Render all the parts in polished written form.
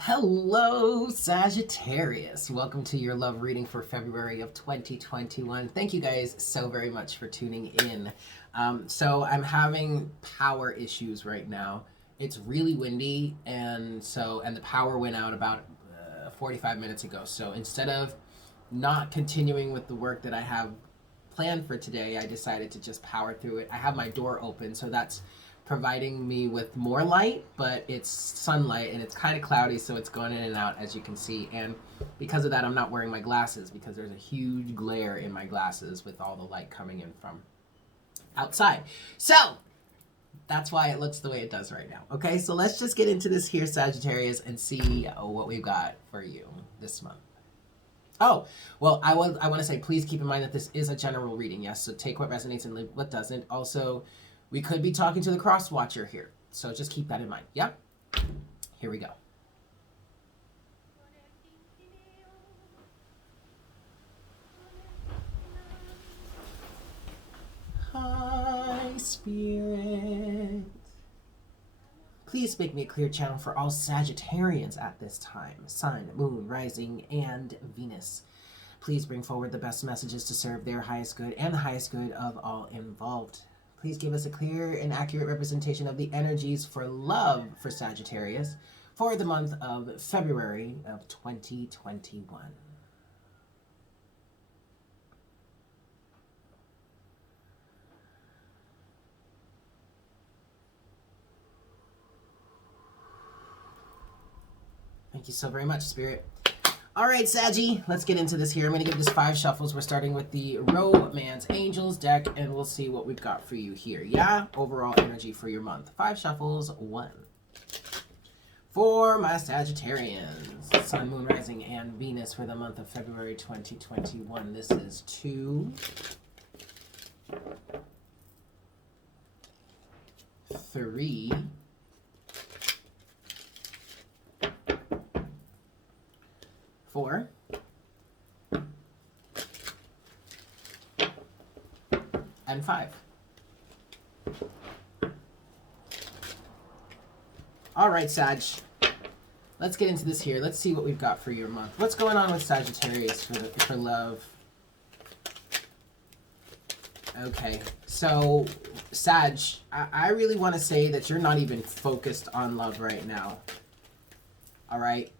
Hello, Sagittarius. Welcome to your love reading for February of 2021. Thank you guys so very much for tuning in. So I'm having power issues right now. It's really windy, and the power went out about 45 minutes ago. So instead of not continuing with the work that I have planned for today, I decided to just power through it. I have my door open, so that's providing me with more light, but it's sunlight and it's kind of cloudy, so it's going in and out, as you can see. And because of that, I'm not wearing my glasses because there's a huge glare in my glasses with all the light coming in from outside. So that's why it looks the way it does right now. Okay, so let's just get into this here, Sagittarius, and see what we've got for you this month. Oh, well, I want to say, please keep in mind that this is a general reading, yes? So take what resonates and leave what doesn't. Also, we could be talking to the cross watcher here, so just keep that in mind. Yep. Here we go. Hi, Spirit. Please make me a clear channel for all Sagittarians at this time. Sun, Moon, Rising, and Venus. Please bring forward the best messages to serve their highest good and the highest good of all involved. Please give us a clear and accurate representation of the energies for love for Sagittarius for the month of February of 2021. Thank you so very much, Spirit. All right, Saggy, let's get into this here. I'm going to give this 5 shuffles. We're starting with the Romance Angels deck, and we'll see what we've got for you here. Yeah, overall energy for your month. 5 shuffles, 1. For my Sagittarians, Sun, Moon, Rising, and Venus for the month of February 2021. This is 2, 3, 4, and 5. All right, Sag. Let's get into this here. Let's see what we've got for your month. What's going on with Sagittarius for love? Okay, so Sag, I really want to say that you're not even focused on love right now. All right.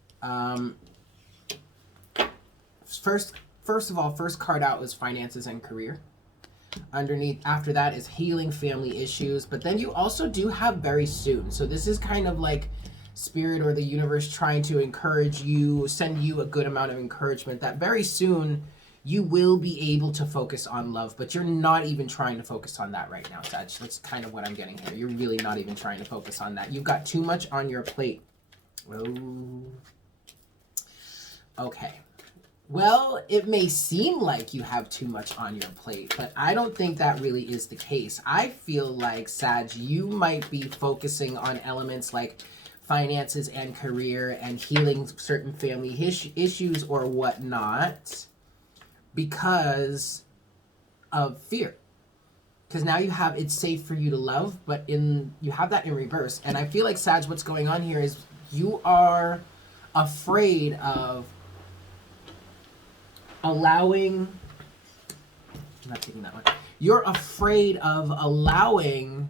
First of all, first card out was finances and career. Underneath, after that is healing family issues. But then you also do have very soon. So this is kind of like Spirit or the universe trying to encourage you, send you a good amount of encouragement that very soon you will be able to focus on love. But you're not even trying to focus on that right now, Sag. That's kind of what I'm getting here. You're really not even trying to focus on that. You've got too much on your plate. Oh. Okay. Well, it may seem like you have too much on your plate, but I don't think that really is the case. I feel like, Sag, you might be focusing on elements like finances and career and healing certain family issues or whatnot because of fear. Because now you have it's safe for you to love, but you have that in reverse. And I feel like, Sag, what's going on here is you are afraid of allowing, I'm not taking that one. You're afraid of allowing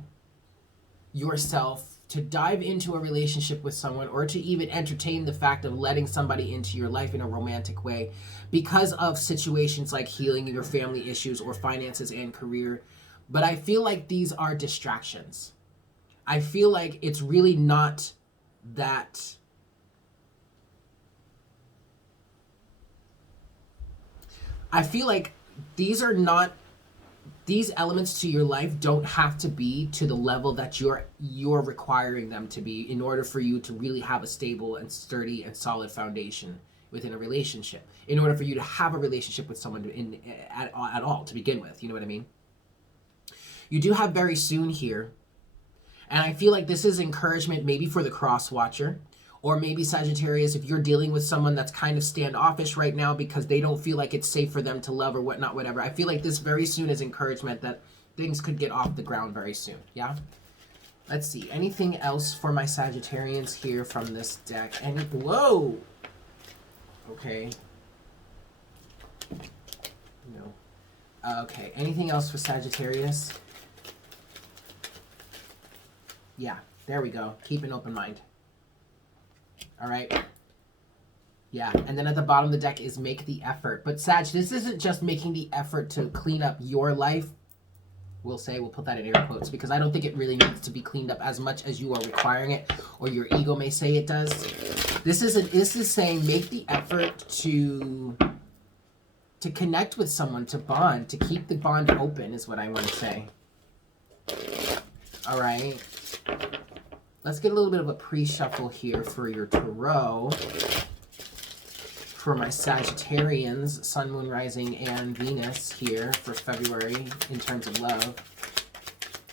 yourself to dive into a relationship with someone or to even entertain the fact of letting somebody into your life in a romantic way because of situations like healing your family issues or finances and career. But I feel like these are distractions. I feel like it's really not that. I feel like these elements to your life don't have to be to the level that you're requiring them to be in order for you to really have a stable and sturdy and solid foundation within a relationship. In order for you to have a relationship with someone at all to begin with, you know what I mean? You do have very soon here, and I feel like this is encouragement maybe for the cross watcher. Or maybe Sagittarius, if you're dealing with someone that's kind of standoffish right now because they don't feel like it's safe for them to love or whatnot, whatever. I feel like this very soon is encouragement that things could get off the ground very soon. Yeah? Let's see. Anything else for my Sagittarians here from this deck? Whoa! Okay. No. Okay. Anything else for Sagittarius? Yeah. There we go. Keep an open mind. All right. Yeah. And then at the bottom of the deck is make the effort. But Sag, this isn't just making the effort to clean up your life. We'll put that in air quotes, because I don't think it really needs to be cleaned up as much as you are requiring it, or your ego may say it does. This is saying make the effort to connect with someone, to bond, to keep the bond open is what I want to say. All right. Let's get a little bit of a pre-shuffle here for your tarot. For my Sagittarians, Sun, Moon, Rising, and Venus here for February in terms of love.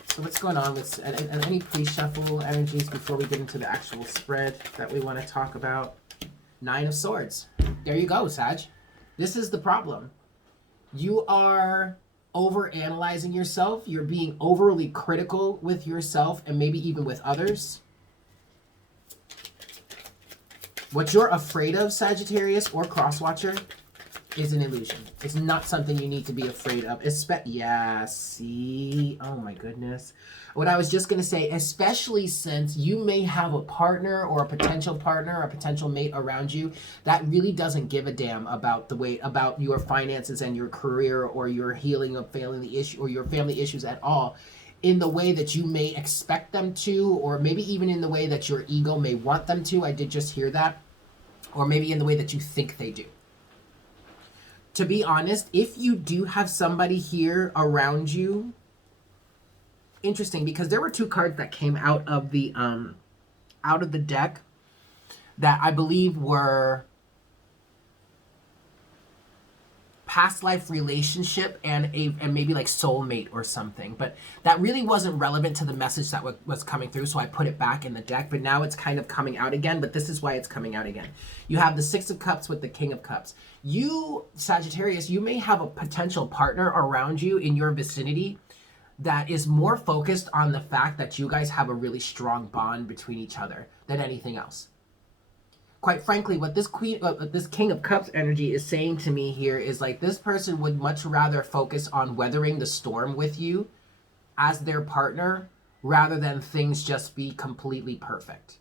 So what's going on with any pre-shuffle energies before we get into the actual spread that we want to talk about? 9 of Swords. There you go, Sag. This is the problem. You are over-analyzing yourself. You're being overly critical with yourself and maybe even with others. What you're afraid of, Sagittarius or Crosswatcher, is an illusion. It's not something you need to be afraid of. Yeah, see? Oh my goodness. What I was just going to say, especially since you may have a partner or a potential mate around you that really doesn't give a damn about about your finances and your career or your healing of family issue or your family issues at all, in the way that you may expect them to, or maybe even in the way that your ego may want them to. I did just hear that. Or maybe in the way that you think they do. To be honest, if you do have somebody here around you, interesting, because there were 2 cards that came out of the deck that I believe were past life relationship and maybe like soulmate or something, but that really wasn't relevant to the message that was coming through, so I put it back in the deck. But now it's kind of coming out again, but this is why it's coming out again. You have the 6 of Cups with the King of Cups. You, Sagittarius, you may have a potential partner around you in your vicinity that is more focused on the fact that you guys have a really strong bond between each other than anything else. Quite frankly, what this King of Cups energy is saying to me here is like this person would much rather focus on weathering the storm with you as their partner rather than things just be completely perfect.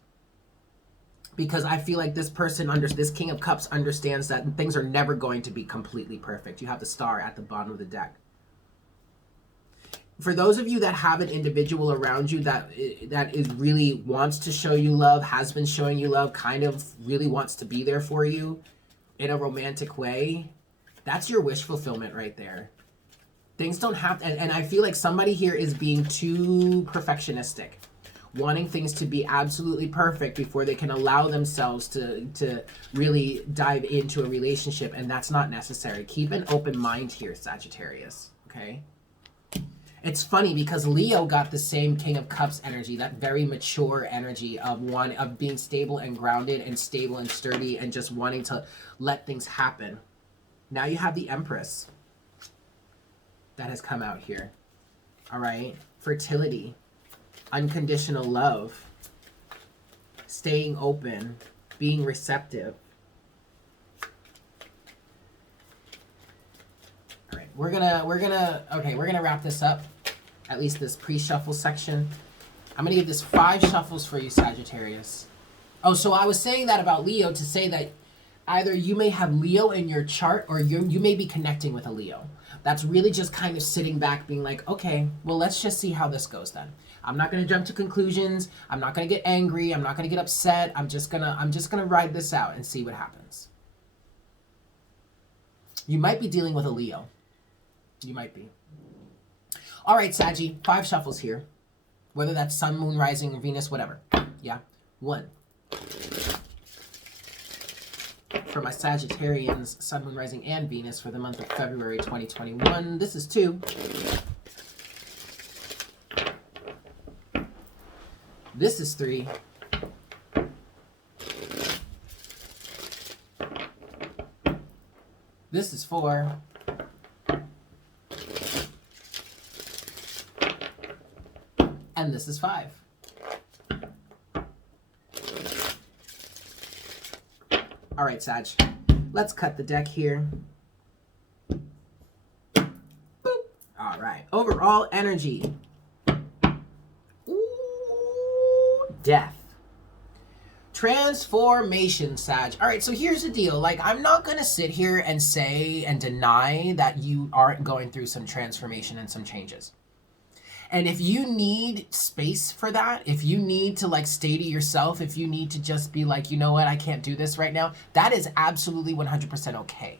Because I feel like this person, this King of Cups, understands that things are never going to be completely perfect. You have the Star at the bottom of the deck. For those of you that have an individual around you that is really wants to show you love, has been showing you love, kind of really wants to be there for you in a romantic way, that's your wish fulfillment right there. Things don't have to, and I feel like somebody here is being too perfectionistic, wanting things to be absolutely perfect before they can allow themselves to really dive into a relationship, and that's not necessary. Keep an open mind here, Sagittarius, okay? It's funny because Leo got the same King of Cups energy, that very mature energy of being stable and grounded and stable and sturdy and just wanting to let things happen. Now you have the Empress that has come out here. All right? Fertility, unconditional love, staying open, being receptive. All right, we're gonna wrap this up. At least this pre-shuffle section. I'm gonna give this 5 shuffles for you, Sagittarius. Oh, so I was saying that about Leo to say that either you may have Leo in your chart or you may be connecting with a Leo. That's really just kind of sitting back being like, okay, well, let's just see how this goes then. I'm not gonna jump to conclusions. I'm not gonna get angry. I'm not gonna get upset. I'm just gonna ride this out and see what happens. You might be dealing with a Leo. You might be. All right, Saggy, 5 shuffles here. Whether that's Sun, Moon, Rising, Venus, whatever. Yeah. 1. For my Sagittarians, Sun, Moon, Rising, and Venus for the month of February 2021. This is 2. This is 3. This is 4. And this is 5. All right, Sag. Let's cut the deck here. Boop. All right. Overall energy. Ooh, death. Transformation, Sag. All right, so here's the deal. Like, I'm not going to sit here and say and deny that you aren't going through some transformation and some changes. And if you need space for that, if you need to like stay to yourself, if you need to just be like, you know what, I can't do this right now, that is absolutely 100% okay.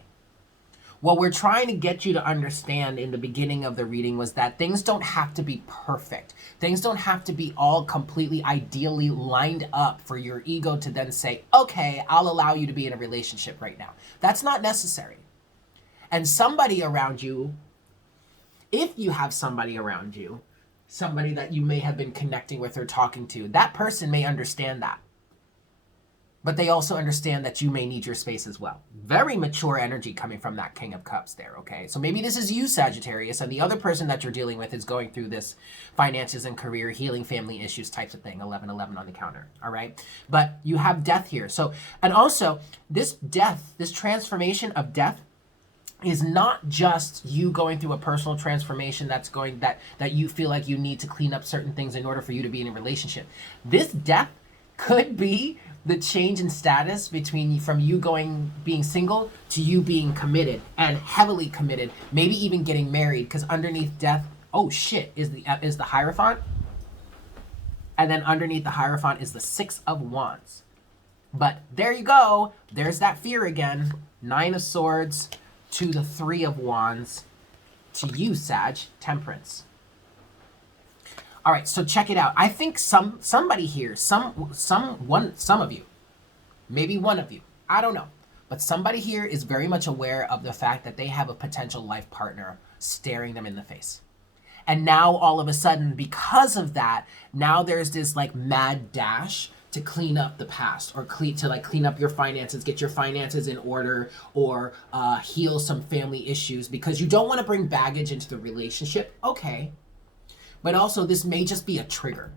What we're trying to get you to understand in the beginning of the reading was that things don't have to be perfect. Things don't have to be all completely ideally lined up for your ego to then say, okay, I'll allow you to be in a relationship right now. That's not necessary. And somebody around you, if you have somebody around you, somebody that you may have been connecting with or talking to, that person may understand that. But they also understand that you may need your space as well. Very mature energy coming from that King of Cups there, okay? So maybe this is you, Sagittarius, and the other person that you're dealing with is going through this finances and career, healing family issues types of thing, 1111 on the counter, all right? But you have death here. So, and also, this death, this transformation of death, is not just you going through a personal transformation that's going that you feel like you need to clean up certain things in order for you to be in a relationship. This death could be the change in status between from you being single to you being committed and heavily committed, maybe even getting married, because underneath death, oh shit, is the Hierophant. And then underneath the Hierophant is the Six of Wands. But there you go. There's that fear again. 9 of Swords to the 3 of Wands, to you, Sag, Temperance. All right, so check it out. I think somebody here, some of you, maybe one of you, I don't know, but somebody here is very much aware of the fact that they have a potential life partner staring them in the face. And now all of a sudden, because of that, now there's this like mad dash to clean up the past, or clean up your finances, get your finances in order, or heal some family issues, because you don't want to bring baggage into the relationship. Okay. But also this may just be a trigger.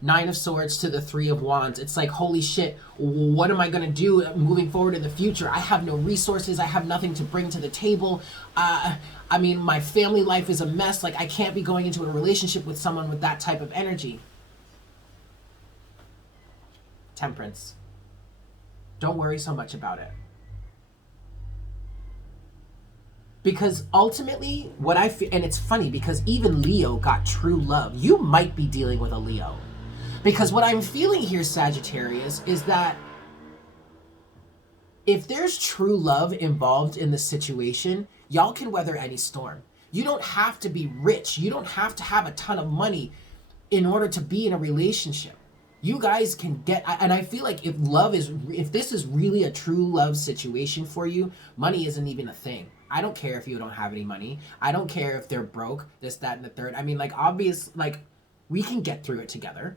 9 of Swords to the 3 of Wands. It's like, holy shit, what am I going to do moving forward in the future? I have no resources. I have nothing to bring to the table. I mean, my family life is a mess. Like, I can't be going into a relationship with someone with that type of energy. Temperance. Don't worry so much about it. Because ultimately, what I feel, and it's funny because even Leo got true love. You might be dealing with a Leo. Because what I'm feeling here, Sagittarius, is that if there's true love involved in the situation, y'all can weather any storm. You don't have to be rich. You don't have to have a ton of money in order to be in a relationship. You guys can get, and I feel like if this is really a true love situation for you, money isn't even a thing. I don't care if you don't have any money. I don't care if they're broke, this, that, and the third. I mean, we can get through it together.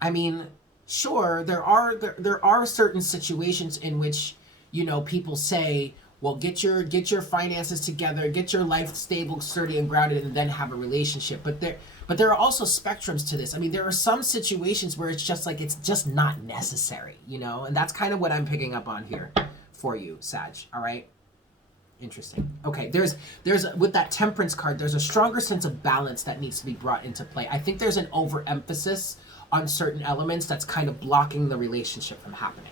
I mean, sure, there are certain situations in which, you know, people say, well, get your finances together, get your life stable, sturdy, and grounded, and then have a relationship. But there are also spectrums to this. I mean, there are some situations where it's just like, it's just not necessary, you know? And that's kind of what I'm picking up on here for you, Sag, all right? Interesting. Okay, there's with that Temperance card, there's a stronger sense of balance that needs to be brought into play. I think there's an overemphasis on certain elements that's kind of blocking the relationship from happening.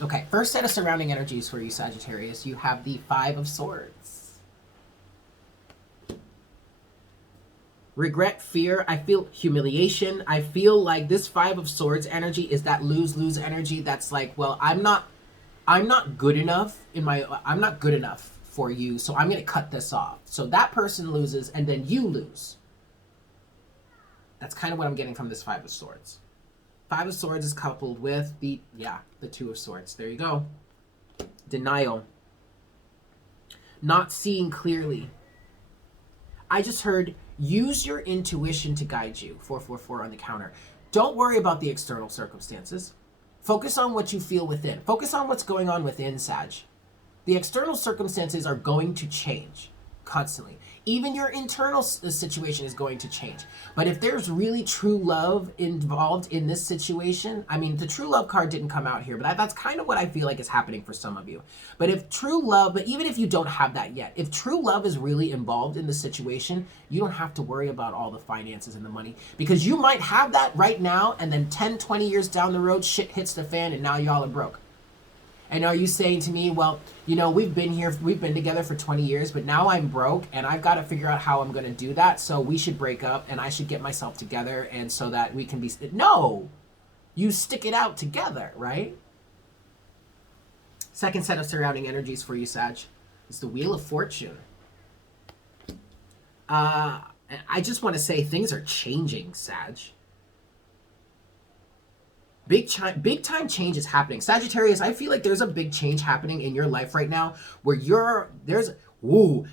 Okay, first set of surrounding energies for you, Sagittarius. You have the 5 of Swords. Regret, fear, I feel humiliation. I feel like this 5 of Swords energy is that lose-lose energy that's like, well, I'm not good enough I'm not good enough for you, so I'm going to cut this off. So that person loses, and then you lose. That's kind of what I'm getting from this 5 of Swords. 5 of Swords is coupled with the 2 of Swords. There you go. Denial. Not seeing clearly. I just heard, use your intuition to guide you. 444 on the counter. Don't worry about the external circumstances. Focus on what you feel within. Focus on what's going on within, Sag. The external circumstances are going to change constantly. Even your internal situation is going to change. But if there's really true love involved in this situation, I mean, the true love card didn't come out here, but that's kind of what I feel like is happening for some of you. But if true love, but even if you don't have that yet, if true love is really involved in the situation, you don't have to worry about all the finances and the money, because you might have that right now, and then 10, 20 years down the road, shit hits the fan and now y'all are broke. And are you saying to me, well, you know, we've been together for 20 years, but now I'm broke and I've got to figure out how I'm going to do that. So we should break up and I should get myself together, and so that we can be, no, you stick it out together, right? Second set of surrounding energies for you, Sag, is the Wheel of Fortune. I just want to say things are changing, Sag. Big time change is happening. Sagittarius, I feel like there's a big change happening in your life right now where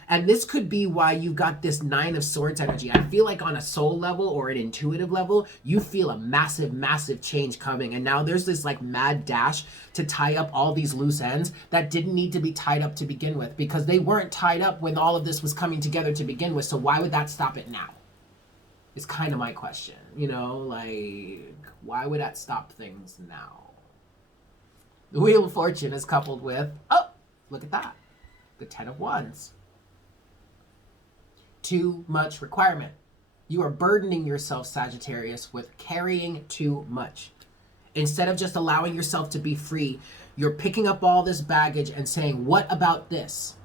and this could be why you got this 9 of Swords energy. I feel like on a soul level or an intuitive level, you feel a massive, massive change coming. And now there's this like mad dash to tie up all these loose ends that didn't need to be tied up to begin with, because they weren't tied up when all of this was coming together to begin with. So why would that stop it now? Is kind of my question, you know, like, why would that stop things now? The Wheel of Fortune is coupled with, oh, look at that, the 10 of Wands. Too much requirement. You are burdening yourself, Sagittarius, with carrying too much. Instead of just allowing yourself to be free, you're picking up all this baggage and saying, what about this?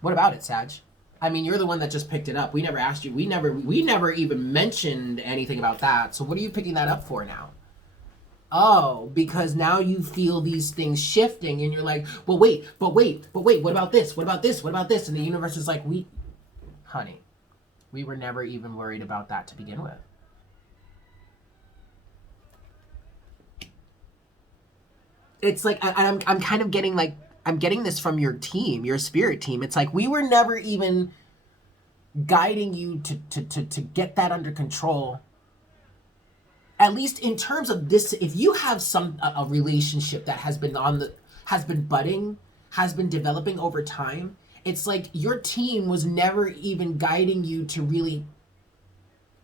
What about it, Sag? I mean, you're the one that just picked it up. We never asked you. We never even mentioned anything about that. So what are you picking that up for now? Oh, because now you feel these things shifting and you're like, well, wait, what about this? What about this? What about this? And the universe is like, honey, we were never even worried about that to begin with. It's like, I'm kind of getting like, I'm getting this from your team, your spirit team. It's like, we were never even guiding you to get that under control. At least in terms of this, if you have a relationship that has been budding, has been developing over time, it's like your team was never even guiding you to really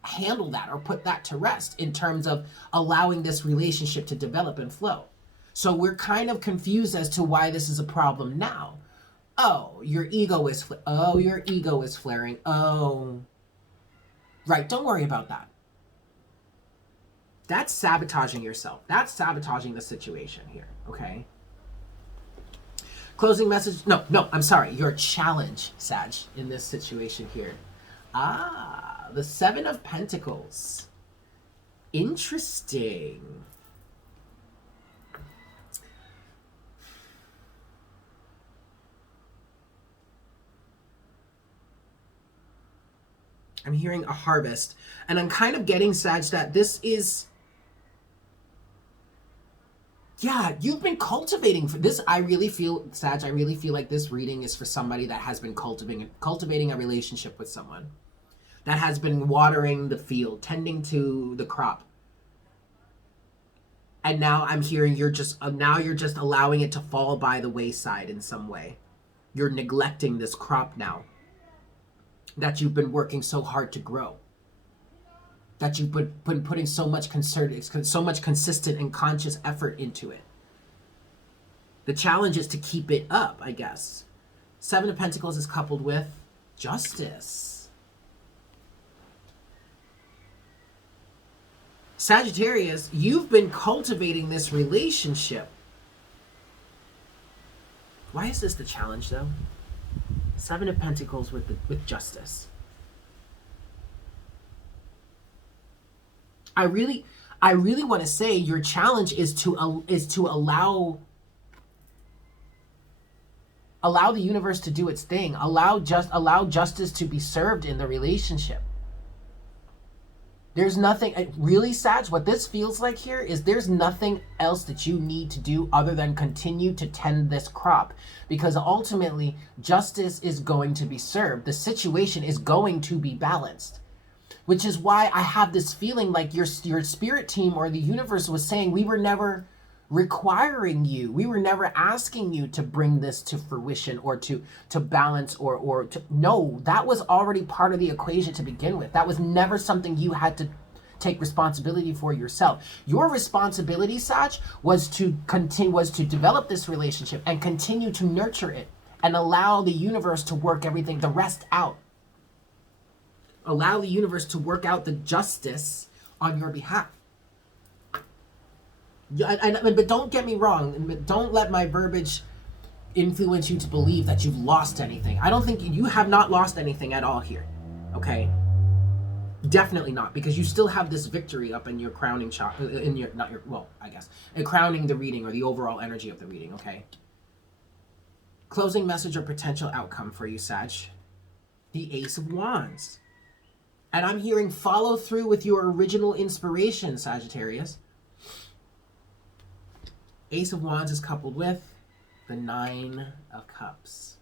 handle that or put that to rest in terms of allowing this relationship to develop and flow. So we're kind of confused as to why this is a problem now. Oh, your ego is flaring. Oh, right. Don't worry about that. That's sabotaging yourself. That's sabotaging the situation here. Okay. Closing message. No, I'm sorry. Your challenge, Sag, in this situation here. The 7 of Pentacles. Interesting. I'm hearing a harvest, and I'm kind of getting, Sag, that this is, yeah, you've been cultivating for this. I really feel, Sag, I really feel like this reading is for somebody that has been cultivating a relationship with someone, that has been watering the field, tending to the crop. And now I'm hearing you're just allowing it to fall by the wayside in some way. You're neglecting this crop now that you've been working so hard to grow, that you've been putting so much consistent and conscious effort into it. The challenge is to keep it up, I guess. 7 of Pentacles is coupled with Justice. Sagittarius, you've been cultivating this relationship. Why is this the challenge, though? 7 of Pentacles with Justice. I really want to say your challenge is to allow the universe to do its thing. Allow justice to be served in the relationship. There's nothing, really, Sag, what this feels like here is there's nothing else that you need to do other than continue to tend this crop, because ultimately justice is going to be served. The situation is going to be balanced, which is why I have this feeling like your spirit team or the universe was saying we were never requiring you. We were never asking you to bring this to fruition or to balance or to, no, that was already part of the equation to begin with. That was never something you had to take responsibility for yourself. Your responsibility, Sag, was to develop this relationship and continue to nurture it and allow the universe to work everything, the rest out. Allow the universe to work out the justice on your behalf. But don't get me wrong. Don't let my verbiage influence you to believe that you've lost anything. I don't think you have not lost anything at all here. Okay? Definitely not, because you still have this victory up in your crowning chakra, crowning the reading or the overall energy of the reading, okay? Closing message or potential outcome for you, Sag. The Ace of Wands. And I'm hearing follow through with your original inspiration, Sagittarius. Ace of Wands is coupled with the Nine of Cups.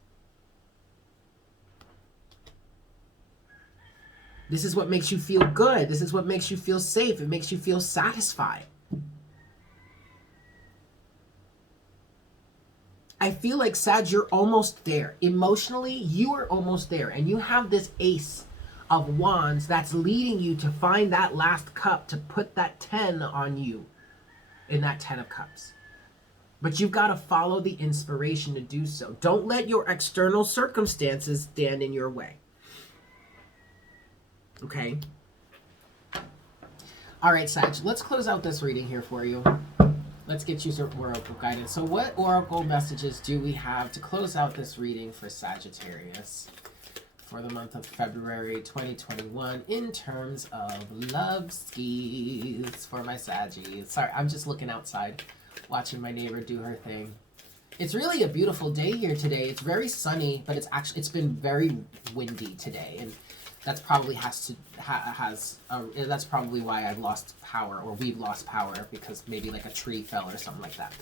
This is what makes you feel good. This is what makes you feel safe. It makes you feel satisfied. I feel like, Sag, you're almost there. Emotionally, you are almost there. And you have this Ace of Wands that's leading you to find that last cup, to put that 10 on you in that 10 of Cups. But you've got to follow the inspiration to do so. Don't let your external circumstances stand in your way. Okay? All right, Sag, let's close out this reading here for you. Let's get you some oracle guidance. So what oracle messages do we have to close out this reading for Sagittarius for the month of February 2021 in terms of love skis for my Saggies? Sorry, I'm just looking outside, watching my neighbor do her thing. It's really a beautiful day here today. It's very sunny, but it's been very windy today, and that's probably that's probably why I've lost power, or we've lost power, because maybe like a tree fell or something like that.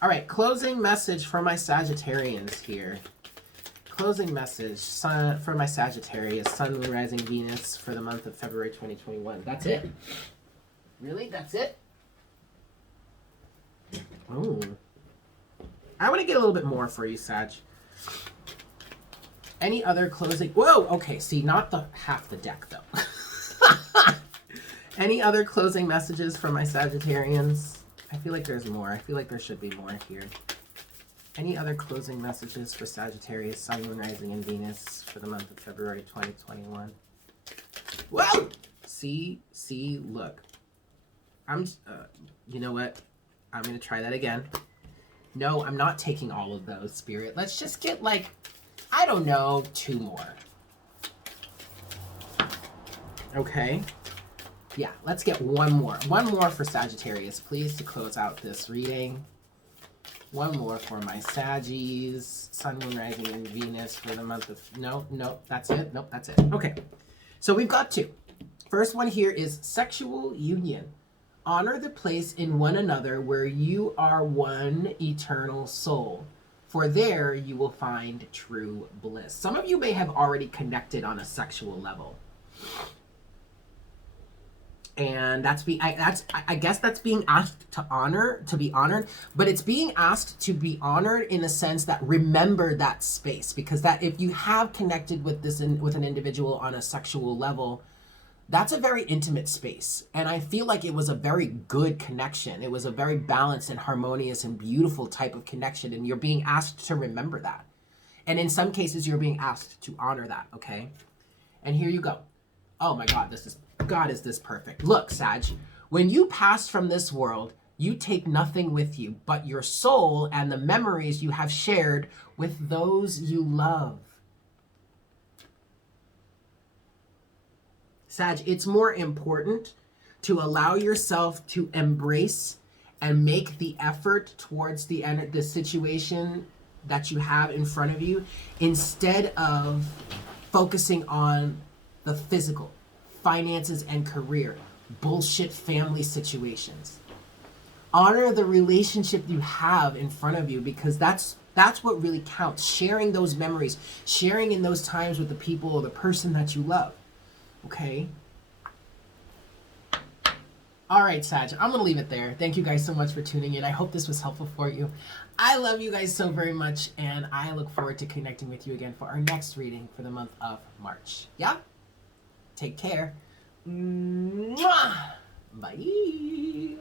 All right, closing message for my Sagittarians here. Closing message for my Sagittarius, Sun, Moon, Rising, Venus for the month of February 2021. That's it? Really? That's it? Oh. I want to get a little bit more for you, Sag. Any other closing... Whoa! Okay, see, not the half the deck, though. Any other closing messages for my Sagittarians? I feel like there's more. I feel like there should be more here. Any other closing messages for Sagittarius, Sun, Moon, Rising, and Venus for the month of February 2021? Whoa! See, look. You know what? I'm going to try that again. No, I'm not taking all of those, Spirit. Let's just get, like, I don't know, 2 more. Okay. Yeah, let's get 1 more. 1 more for Sagittarius, please, to close out this reading. 1 more for my Saggies, Sun, Moon, Rising, and Venus for the month of... No, that's it. Nope, that's it. Okay. So we've got 2. First one here is sexual union. Honor the place in one another where you are one eternal soul, for there you will find true bliss. Some of you may have already connected on a sexual level. And I guess that's being asked to be honored, but it's being asked to be honored in a sense that remember that space, because that if you have connected with with an individual on a sexual level, that's a very intimate space. And I feel like it was a very good connection. It was a very balanced and harmonious and beautiful type of connection. And you're being asked to remember that. And in some cases, you're being asked to honor that, okay? And here you go. Oh my God, God, is this perfect. Look, Sag, when you pass from this world, you take nothing with you but your soul and the memories you have shared with those you love. Sag, it's more important to allow yourself to embrace and make the effort towards the situation that you have in front of you, instead of focusing on the physical, finances and career, bullshit family situations. Honor the relationship you have in front of you, because that's what really counts. Sharing those memories, sharing in those times with the people or the person that you love. Okay? All right, Sag, I'm going to leave it there. Thank you guys so much for tuning in. I hope this was helpful for you. I love you guys so very much, and I look forward to connecting with you again for our next reading for the month of March. Yeah? Take care. Mwah! Bye.